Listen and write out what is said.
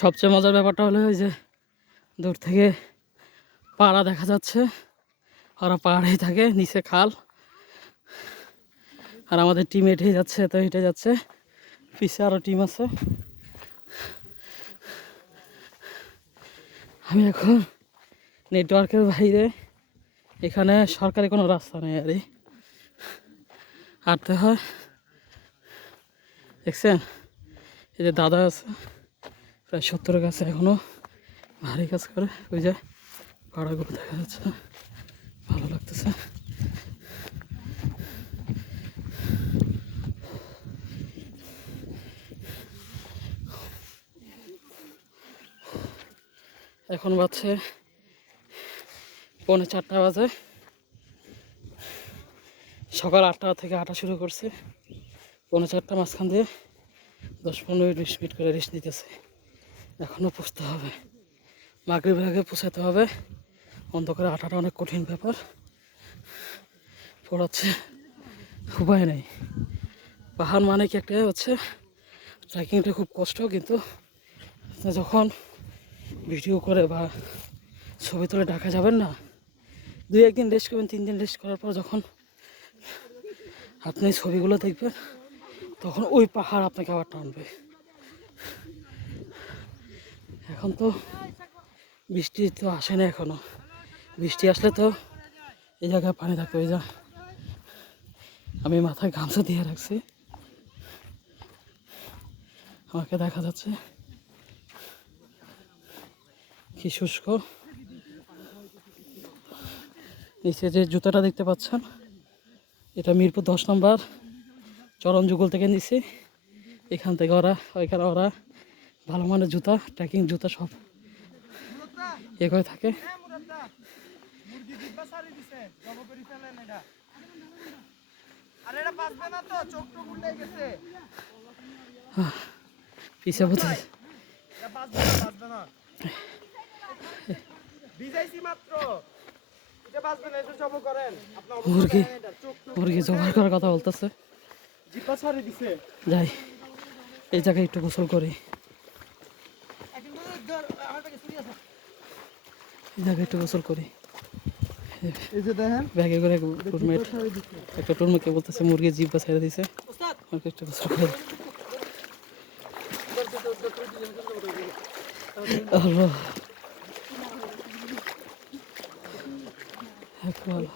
সবচেয়ে মজার ব্যাপারটা হলো ওই যে দূর থেকে পাড়া দেখা যাচ্ছে, ওরা পাহাড়েই থাকে, নিচে খাল, আর আমাদের টিম হেঁটে যাচ্ছে, তো হেঁটে যাচ্ছে, পিছে আরও টিম আছে। আমি এখন নেটওয়ার্কের বাইরে, এখানে সরকারি কোনো রাস্তা নেই, আর হাঁটতে হয়। দেখছেন এই যে দাদা আছে প্রায় 70 কাছে, এখনও ভারী কাজ করে। ওই যে পাড়াগুলো দেখা যাচ্ছে, ভালো লাগতেছে। এখন বাজছে 3:45 বাজে। সকাল 8টা থেকে হাঁটা শুরু করছে, 3:45 মাঝখান দিয়ে 10-15-20 মিনিট করে রেস্ট নিতেছে। এখনও পুষতে হবে, মাগরিবের আগে পৌঁছাতে হবে। অন্ধকারে হাঁটাটা অনেক কঠিন ব্যাপার, পড়াচ্ছে, উপায় নেই। পাহাড় মানে কি একটা হচ্ছে, ট্রেকিংটা খুব কষ্ট, কিন্তু যখন ভিডিও করে বা ছবি তুলে ঢাকা যাবেন না, 2-1 দিন রেস্ট করবেন, 3 দিন রেস্ট করার পর যখন আপনি ছবিগুলো দেখবেন, তখন ওই পাহাড় আপনাকে আবার টানবে। এখন তো বৃষ্টি তো আসে না এখনো, বৃষ্টি আসলে তো এই জায়গায় পানি থাকবে। ওই যা আমি মাথায় গামছা দিয়ে রাখছি, আমাকে দেখা যাচ্ছে কি শুষ্ক। নিচে যে জুতাটা দেখতে পাচ্ছেন, এটা মিরপুর 10 নম্বর চরণ যুগল থেকে নিছি। এখান থেকে ওইখানে ওরা ভালো মানের জুতা, ট্রেকিং জুতা সব এ করে থাকে। পিছে পথে মুরগি মুরগি জবাই করার কথা বলতেছে। যাই এই জায়গায় একটু গোসল করি, এই জায়গায় একটু গোসল করি। ব্যাগে করে একটা টুরমেটকে বলতেছে মুরগির জিব্বা ছেড়ে দিছে, আমাকে একটু গোসল করে। আল্লাহ ভালো।